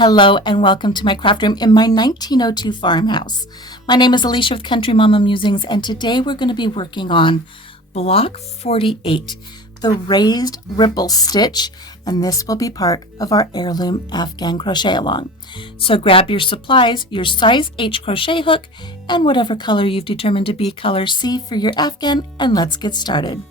Hello and welcome to my craft room in my 1902 farmhouse. My name is Alicia with Country Mama Musings, and today we're going to be working on block 48, the raised ripple stitch, and this will be part of our heirloom Afghan crochet along. So grab your supplies, your size H crochet hook, and whatever color you've determined to be color C for your Afghan, and let's get started.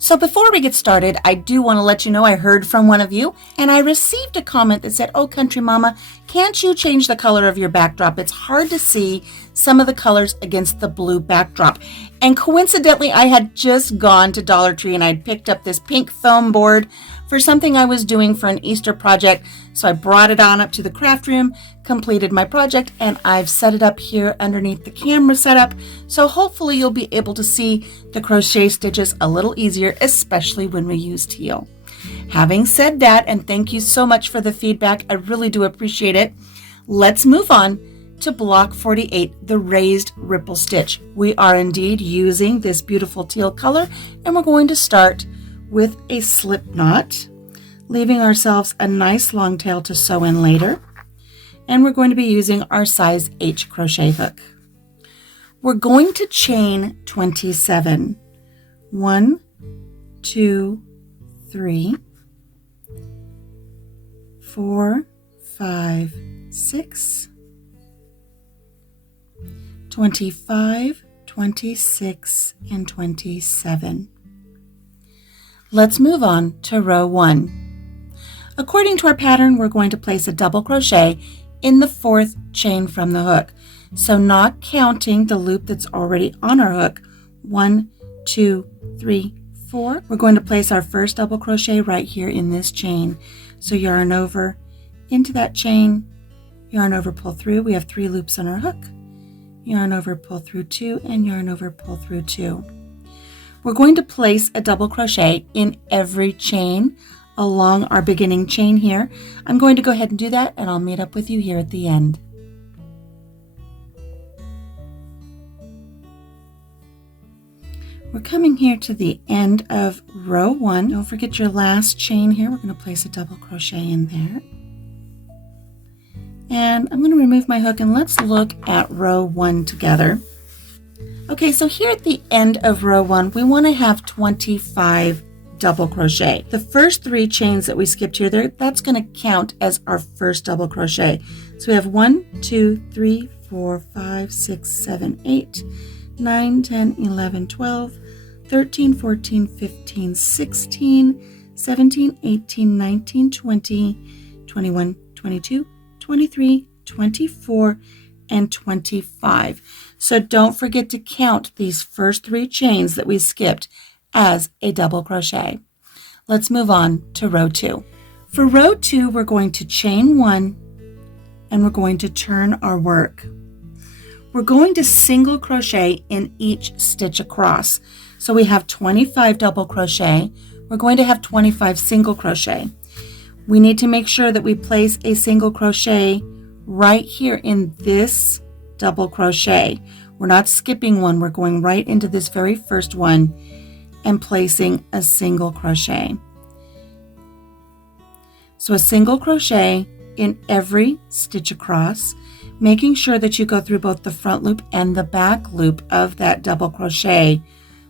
So before we get started, I do want to let you know I heard from one of you, and I received a comment that said, "Oh, Country Mama, can't you change the color of your backdrop? It's hard to see some of the colors against the blue backdrop." And coincidentally, I had just gone to Dollar Tree and I'd picked up this pink foam board for something I was doing for an Easter project. So I brought it on up to the craft room, completed my project, and I've set it up here underneath the camera setup. So hopefully you'll be able to see the crochet stitches a little easier, especially when we use teal. Having said that, and thank you so much for the feedback, I really do appreciate it. Let's move on to block 48, the raised ripple stitch. We are indeed using this beautiful teal color, and we're going to start with a slip knot, leaving ourselves a nice long tail to sew in later. And we're going to be using our size H crochet hook. We're going to chain 27. 1, 2, 3, 4, 5, 6, 25, 26, and 27. Let's move on to row 1. According to our pattern, we're going to place a double crochet in the 4th chain from the hook. So not counting the loop that's already on our hook. 1, 2, 3, 4. We're going to place our first double crochet right here in this chain. So yarn over into that chain, yarn over, pull through. We have 3 loops on our hook. Yarn over, pull through 2, and yarn over, pull through 2. We're going to place a double crochet in every chain along our beginning chain here. I'm going to go ahead and do that, and I'll meet up with you here at the end. We're coming here to the end of row 1. Don't forget your last chain here. We're going to place a double crochet in there. And I'm going to remove my hook, and let's look at row 1 together. Okay, so here at the end of row 1, we want to have 25 double crochet. The first 3 chains that we skipped here, that's going to count as our first double crochet. So we have 1, 2, 3, 4, 5, 6, 7, 8, 9, 10, 11, 12, 13, 14, 15, 16, 17, 18, 19, 20, 21, 22, 23, 24, and 25. So don't forget to count these first 3 chains that we skipped as a double crochet. Let's move on to row 2. For row 2, we're going to chain 1 and we're going to turn our work. We're going to single crochet in each stitch across. So we have 25 double crochet. We're going to have 25 single crochet. We need to make sure that we place a single crochet right here in this double crochet. We're not skipping one. We're going right into this very first one and placing a single crochet. So a single crochet in every stitch across, making sure that you go through both the front loop and the back loop of that double crochet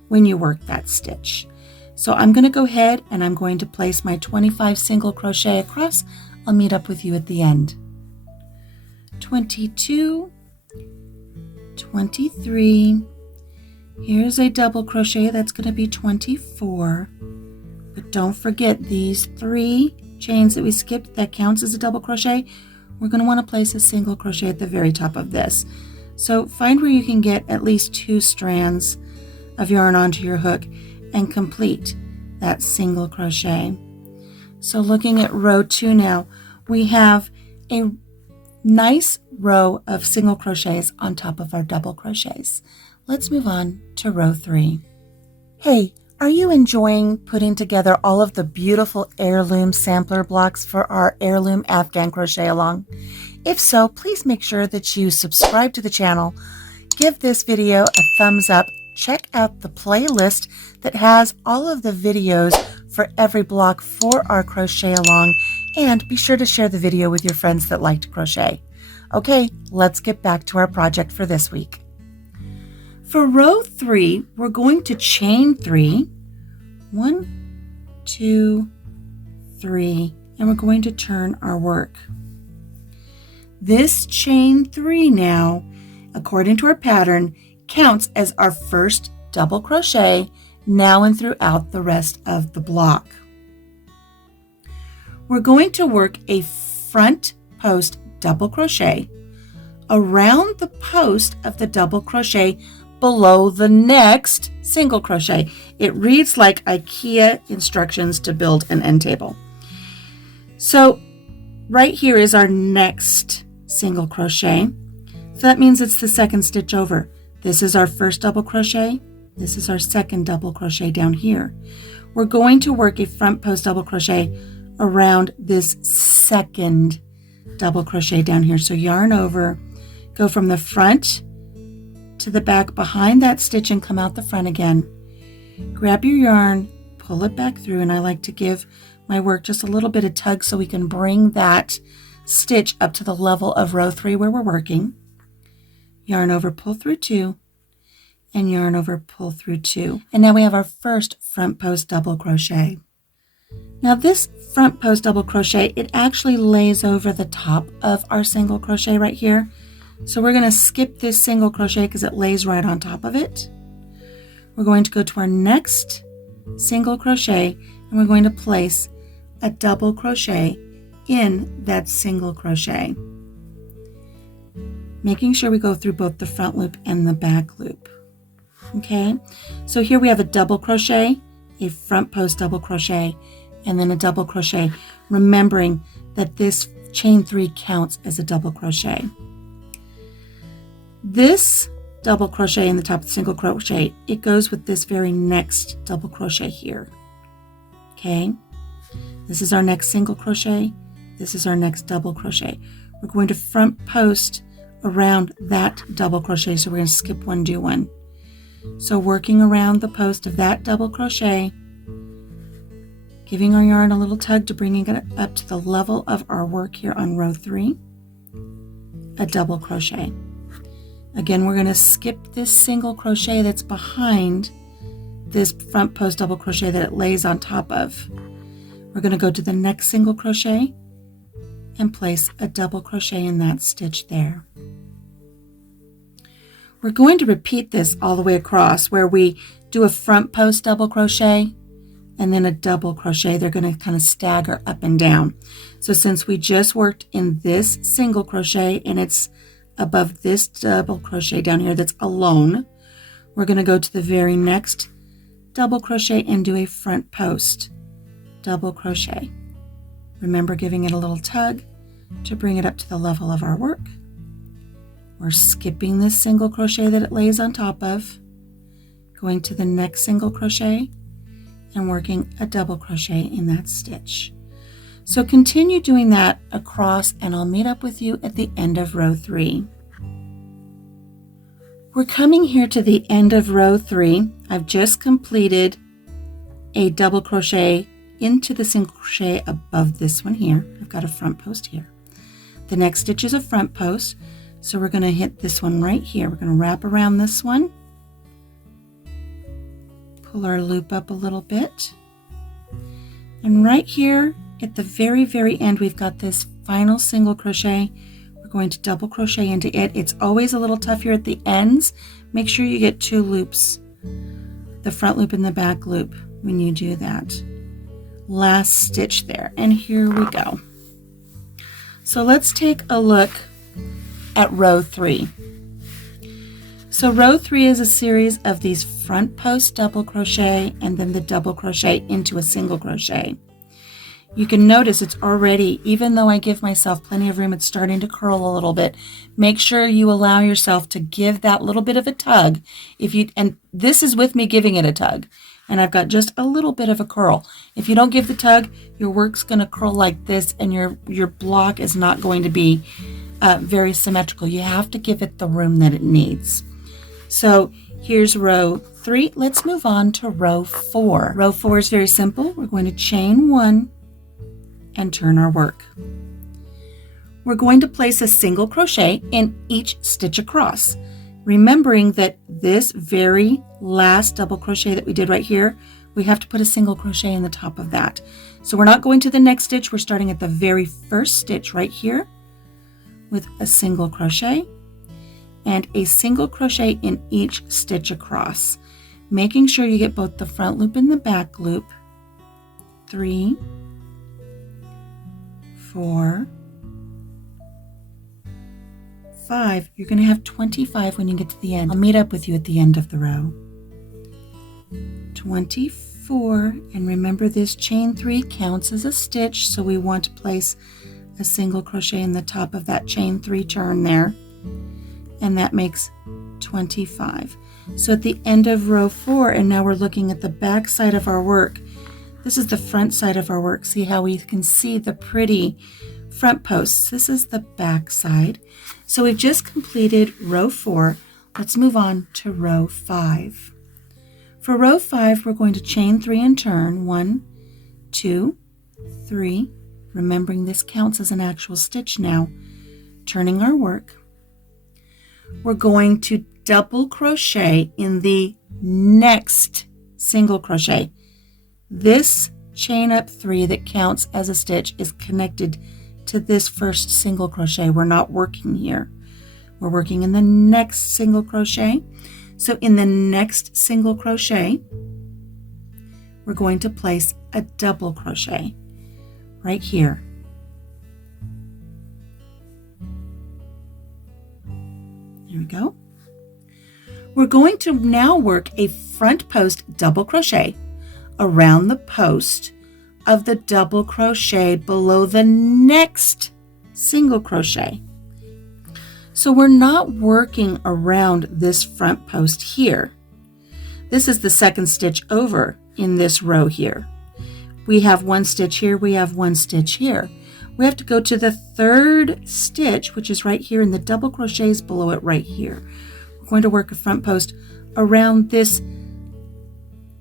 when you work that stitch. So I'm going to go ahead and I'm going to place my 25 single crochet across. I'll meet up with you at the end. 22, 23, here's a double crochet, that's going to be 24, but don't forget these 3 chains that we skipped, that counts as a double crochet. We're going to want to place a single crochet at the very top of this. So find where you can get at least 2 strands of yarn onto your hook and complete that single crochet. So looking at row 2 now, we have a nice row of single crochets on top of our double crochets. Let's move on to row 3. Hey, are you enjoying putting together all of the beautiful heirloom sampler blocks for our heirloom Afghan crochet along? If so, please make sure that you subscribe to the channel, give this video a thumbs up, check out the playlist that has all of the videos for every block for our crochet along, and be sure to share the video with your friends that like to crochet. Okay, let's get back to our project for this week. For row 3, we're going to chain 3, 1, 2, 3, and we're going to turn our work. This chain 3 now, according to our pattern, counts as our first double crochet now and throughout the rest of the block. We're going to work a front post double crochet around the post of the double crochet below the next single crochet. It reads like IKEA instructions to build an end table. So right here is our next single crochet. So that means it's the second stitch over. This is our first double crochet. This is our second double crochet down here. We're going to work a front post double crochet around this second double crochet down here. So yarn over, go from the front to the back behind that stitch and come out the front again. Grab your yarn, pull it back through, and I like to give my work just a little bit of tug so we can bring that stitch up to the level of row 3 where we're working. Yarn over, pull through 2, and yarn over, pull through 2. And now we have our first front post double crochet. Now this front post double crochet, it actually lays over the top of our single crochet right here. So we're going to skip this single crochet because it lays right on top of it. We're going to go to our next single crochet and we're going to place a double crochet in that single crochet, making sure we go through both the front loop and the back loop. Okay, so here we have a double crochet, a front post double crochet, and then a double crochet, remembering that this chain 3 counts as a double crochet. This double crochet in the top of the single crochet, it goes with this very next double crochet here. Okay, this is our next single crochet, this is our next double crochet. We're going to front post around that double crochet, so we're going to skip one, do one. So working around the post of that double crochet, giving our yarn a little tug to bringing it up to the level of our work here on row 3, a double crochet. Again, we're going to skip this single crochet that's behind this front post double crochet that it lays on top of. We're going to go to the next single crochet and place a double crochet in that stitch there. We're going to repeat this all the way across where we do a front post double crochet and then a double crochet. They're going to kind of stagger up and down. So since we just worked in this single crochet and it's above this double crochet down here that's alone, we're going to go to the very next double crochet and do a front post double crochet. Remember giving it a little tug to bring it up to the level of our work. We're skipping this single crochet that it lays on top of, going to the next single crochet and working a double crochet in that stitch. So continue doing that across and I'll meet up with you at the end of row 3. We're coming here to the end of row 3. I've just completed a double crochet into the single crochet above this one here. I've got a front post here. The next stitch is a front post, so we're going to hit this one right here. We're going to wrap around this one, pull our loop up a little bit, and right here at the very, very end, we've got this final single crochet. We're going to double crochet into it. It's always a little tough here at the ends. Make sure you get 2 loops, the front loop and the back loop when you do that. Last stitch there, and here we go. So let's take a look at row 3. So row 3 is a series of these front post double crochet and then the double crochet into a single crochet. You can notice it's already, even though I give myself plenty of room, it's starting to curl a little bit. Make sure you allow yourself to give that little bit of a tug. And this is with me giving it a tug. And I've got just a little bit of a curl. If you don't give the tug, your work's going to curl like this and your block is not going to be very symmetrical. You have to give it the room that it needs. So here's row 3. Let's move on to row 4. Row 4 is very simple. We're going to chain 1 and turn our work. We're going to place a single crochet in each stitch across, remembering that this very last double crochet that we did right here, we have to put a single crochet in the top of that. So we're not going to the next stitch, we're starting at the very first stitch right here with a single crochet and a single crochet in each stitch across, making sure you get both the front loop and the back loop. 3, 4, 5. You're going to have 25 when you get to the end. I'll meet up with you at the end of the row. 24, and remember this chain 3 counts as a stitch, so we want to place a single crochet in the top of that chain 3 turn there, and that makes 25. So at the end of row 4, and now we're looking at the back side of our work. This is the front side of our work. See how we can see the pretty front posts. This is the back side. So we've just completed row 4. Let's move on to row 5. For row 5, we're going to chain 3 and turn 1, 2, 3. Remembering this counts as an actual stitch now. Turning our work. We're going to double crochet in the next single crochet. This chain up 3 that counts as a stitch is connected to this first single crochet. We're not working here. We're working in the next single crochet. So in the next single crochet, we're going to place a double crochet right here. There we go. We're going to now work a front post double crochet around the post of the double crochet below the next single crochet. So we're not working around this front post here. This is the second stitch over in this row here. We have one stitch here, we have one stitch here. We have to go to the third stitch, which is right here, in the double crochets below it right here. We're going to work a front post around this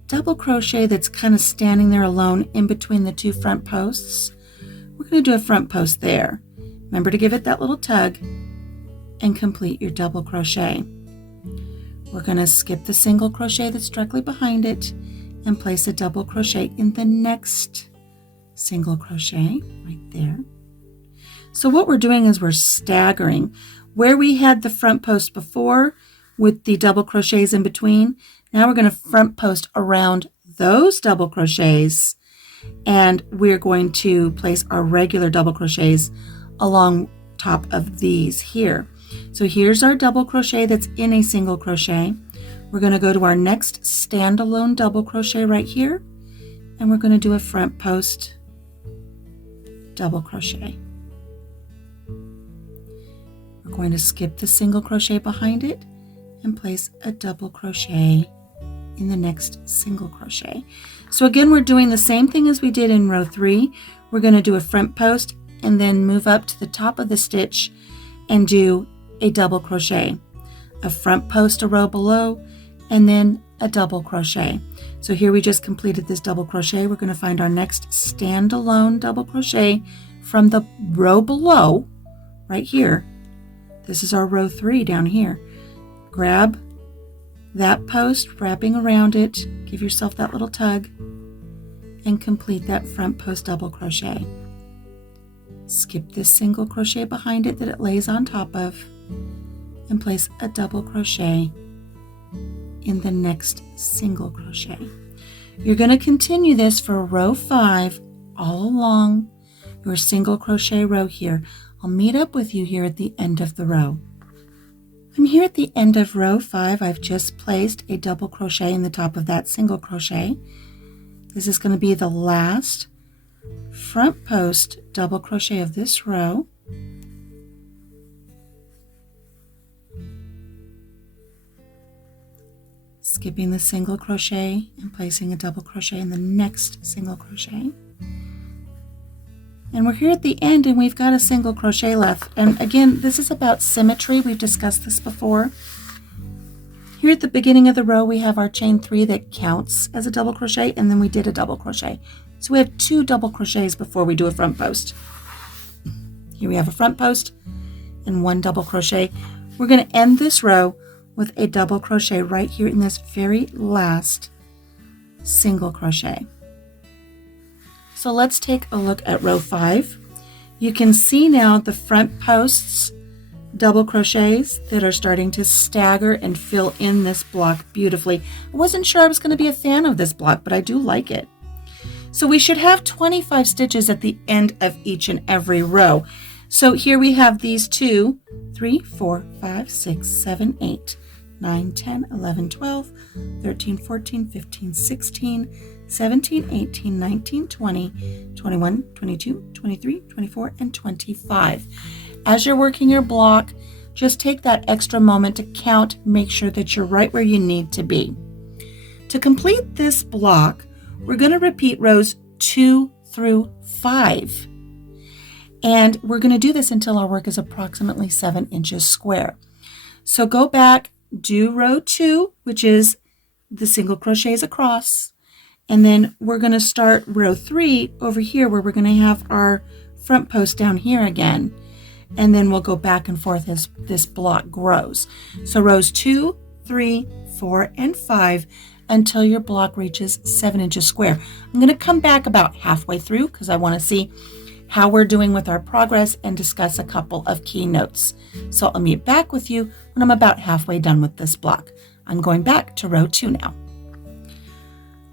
double crochet that's kind of standing there alone in between the two front posts. We're going to do a front post there. Remember to give it that little tug and complete your double crochet. We're going to skip the single crochet that's directly behind it and place a double crochet in the next single crochet right there. So what we're doing is we're staggering. Where we had the front post before with the double crochets in between, now we're going to front post around those double crochets, and we're going to place our regular double crochets along top of these here. So here's our double crochet that's in a single crochet. We're going to go to our next standalone double crochet right here, and we're going to do a front post double crochet. We're going to skip the single crochet behind it and place a double crochet in the next single crochet. So again, we're doing the same thing as we did in row 3. We're going to do a front post and then move up to the top of the stitch and do a double crochet, a front post a row below, and then a double crochet. So here we just completed this double crochet. We're going to find our next standalone double crochet from the row below right here. This is our row 3 down here. Grab that post, wrapping around it, give yourself that little tug, and complete that front post double crochet. Skip this single crochet behind it that it lays on top of, and place a double crochet in the next single crochet. You're going to continue this for row 5 all along your single crochet row here. I'll meet up with you here at the end of the row. I'm here at the end of row 5. I've just placed a double crochet in the top of that single crochet. This is going to be the last front post double crochet of this row. Skipping the single crochet and placing a double crochet in the next single crochet. And we're here at the end and we've got a single crochet left. And again, this is about symmetry. We've discussed this before. Here at the beginning of the row, we have our chain 3 that counts as a double crochet, and then we did a double crochet. So we have 2 double crochets before we do a front post. Here we have a front post and 1 double crochet. We're going to end this row with a double crochet right here in this very last single crochet. So let's take a look at row 5. You can see now the front posts double crochets that are starting to stagger and fill in this block beautifully. I wasn't sure I was going to be a fan of this block, but I do like it. So we should have 25 stitches at the end of each and every row. So here we have these 2, 3, 4, 5, 6, 7, 8, 9, 10, 11, 12, 13, 14, 15, 16, 17, 18, 19, 20, 21, 22, 23, 24, and 25. As you're working your block, just take that extra moment to count, make sure that you're right where you need to be. To complete this block, we're going to repeat rows 2 through 5. And we're going to do this until our work is approximately 7 inches square. So go back, do row 2, which is the single crochets across. And then we're going to start row 3 over here where we're going to have our front post down here again. And then we'll go back and forth as this block grows. So rows 2, 3, 4, and 5 until your block reaches 7 inches square. I'm going to come back about halfway through because I want to see how we're doing with our progress and discuss a couple of key notes. So I'll meet back with you when I'm about halfway done with this block. I'm going back to row 2 now.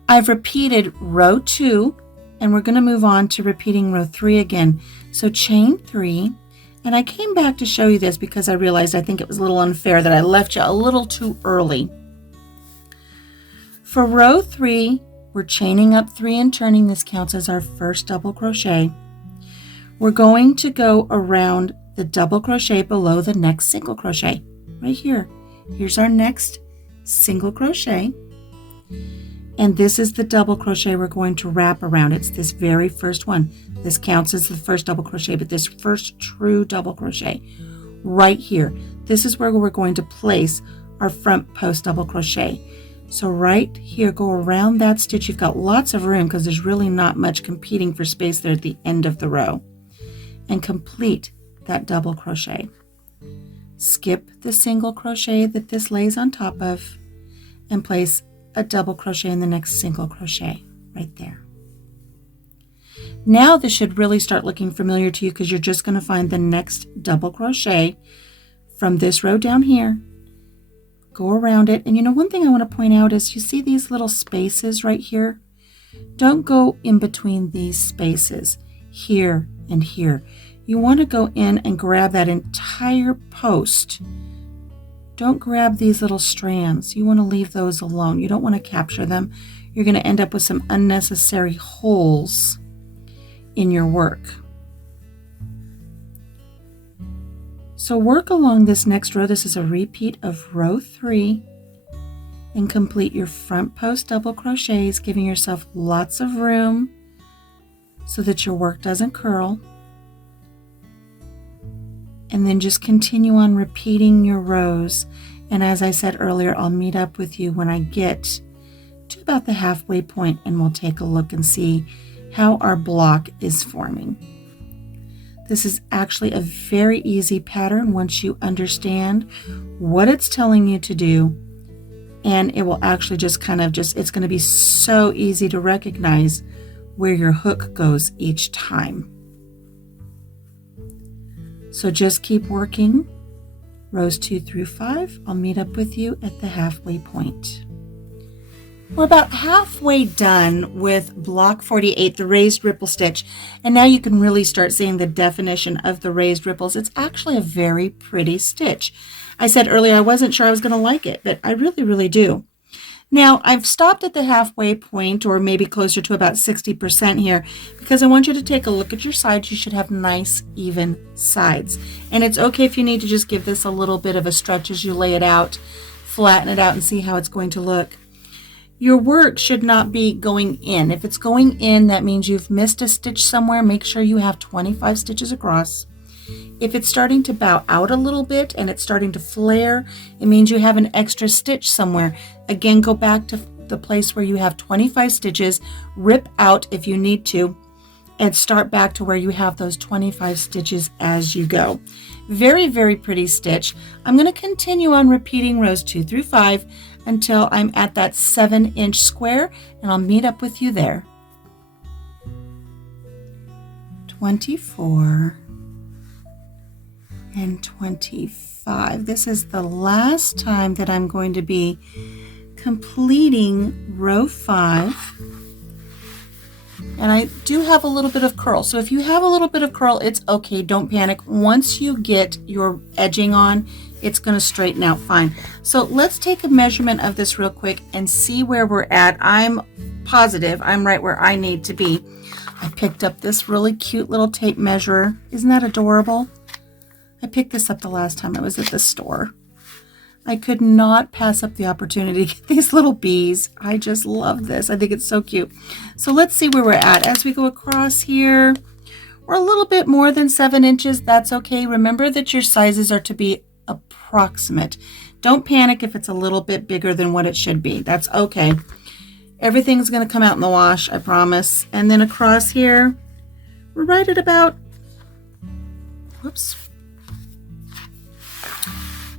I've repeated row 2 and we're going to move on to repeating row 3 again. So chain 3. And I came back to show you this because I realized I think it was a little unfair that I left you a little too early. For row 3, we're chaining up 3 and turning. This counts as our first double crochet. We're going to go around the double crochet below the next single crochet. Right here. Here's our next single crochet. And this is the double crochet we're going to wrap around. It's this very first one. This counts as the first double crochet, but this first true double crochet right here. This is where we're going to place our front post double crochet. So right here, go around that stitch. You've got lots of room because there's really not much competing for space there at the end of the row. And complete that double crochet. Skip the single crochet that this lays on top of and place a double crochet in the next single crochet right there. Now this should really start looking familiar to you because you're just going to find the next double crochet from this row down here. Go around it. And you know, one thing I want to point out is you see these little spaces right here? Don't go in between these spaces here and here. You want to go in and grab that entire post. Don't grab these little strands. You want to leave those alone. You don't want to capture them. You're going to end up with some unnecessary holes in your work. So work along this next row. This is a repeat of row 3 and complete your front post double crochets, giving yourself lots of room so that your work doesn't curl. And then just continue on repeating your rows. And as I said earlier, I'll meet up with you when I get to about the halfway point and we'll take a look and see how our block is forming. This is actually a very easy pattern once you understand what it's telling you to do. And it will actually just it's going to be so easy to recognize where your hook goes each time. So just keep working rows 2 through 5. I'll meet up with you at the halfway point. We're about halfway done with block 48, the raised ripple stitch. And now you can really start seeing the definition of the raised ripples. It's actually a very pretty stitch. I said earlier I wasn't sure I was going to like it, but I really, really do. Now, I've stopped at the halfway point, or maybe closer to about 60% here, because I want you to take a look at your sides. You should have nice, even sides. And it's okay if you need to just give this a little bit of a stretch as you lay it out, flatten it out, and see how it's going to look. Your work should not be going in. If it's going in, that means you've missed a stitch somewhere. Make sure you have 25 stitches across. If it's starting to bow out a little bit and it's starting to flare, it means you have an extra stitch somewhere. Again, go back to the place where you have 25 stitches, rip out if you need to, and start back to where you have those 25 stitches as you go. Very, very pretty stitch. I'm going to continue on repeating rows 2 through 5 until I'm at that 7-inch square, and I'll meet up with you there. 24 and 25. This is the last time that I'm going to be completing row 5. And I do have a little bit of curl. So if you have a little bit of curl, it's okay. Don't panic. Once you get your edging on, it's going to straighten out fine. So let's take a measurement of this real quick and see where we're at. I'm positive I'm right where I need to be. I picked up this really cute little tape measure. Isn't that adorable? I picked this up the last time I was at the store. I could not pass up the opportunity to get these little bees. I just love this. I think it's so cute. So let's see where we're at. As we go across here, we're a little bit more than 7 inches. That's okay. Remember that your sizes are to be approximate. Don't panic if it's a little bit bigger than what it should be. That's okay. Everything's going to come out in the wash, I promise. And then across here, we're right at about, whoops.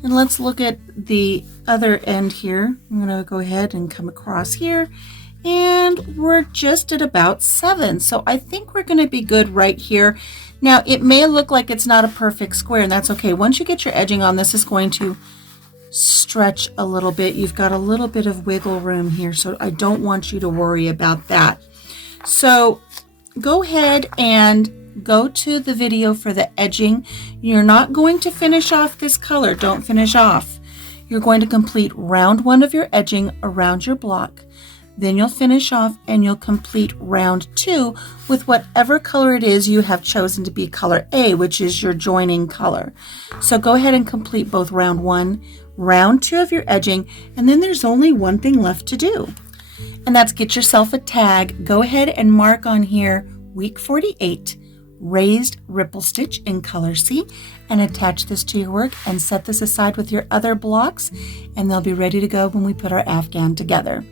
And let's look at the other end here. I'm going to go ahead and come across here, and we're just at about 7. So I think we're going to be good right here. Now it may look like it's not a perfect square, and that's okay. Once you get your edging on, this is going to stretch a little bit. You've got a little bit of wiggle room here, so I don't want you to worry about that. So go ahead and go to the video for the edging. You're not going to finish off this color. Don't finish off. You're going to complete round 1 of your edging around your block. Then you'll finish off and you'll complete round 2 with whatever color it is you have chosen to be color A, which is your joining color. So go ahead and complete both round 1, round 2 of your edging, and then there's only one thing left to do. And that's get yourself a tag. Go ahead and mark on here week 48. Raised ripple stitch in color C, and attach this to your work and set this aside with your other blocks, and they'll be ready to go when we put our Afghan together.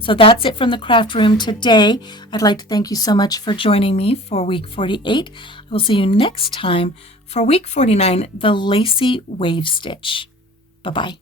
So that's it from the craft room today. I'd like to thank you so much for joining me for week 48. I will see you next time for week 49, the lacy wave stitch. Bye-bye.